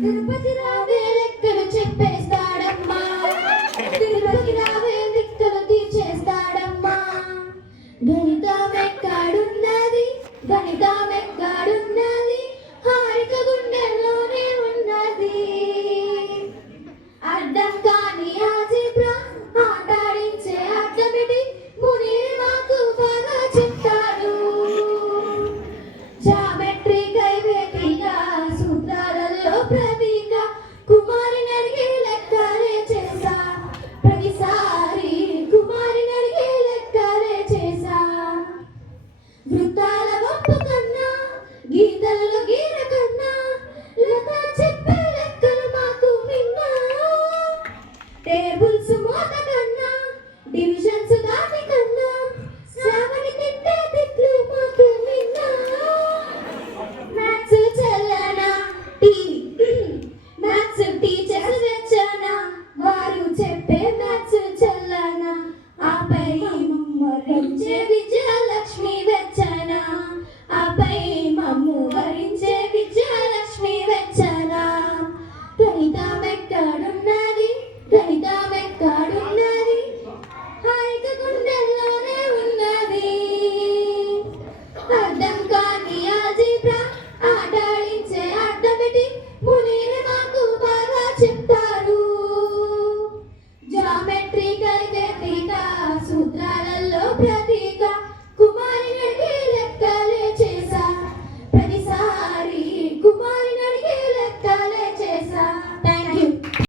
తిరుపతి రావే లెక్కలు చెప్పేస్తాడమ్మా, తిరుపతి రావే లెక్కలు తీర్చేస్తాడమ్మా. గణితం ఎక్కడున్నది, గణితం ఎక్కడున్నది, హారిక గుండెల్లోనే ఉన్నది. అర్థం కాని ఆల్జీబ్రా ఆటాడించే అర్థమిటి మునీర్ మాకు బాగా చెప్తాడు. జామెట్రీ కైవేతిగా సూత్రాలలో ప్రతీక కుమారిని అడిగి లెక్కలే చేసా, ప్రతిసారి కుమారిని అడిగి లెక్కలే చేసా. వృత్తాల వంపు కన్నా గీతలలో గీర కన్నా లత చెప్పే లెక్కలు మాకు మిన్నా. టేబుల్స్ మోతక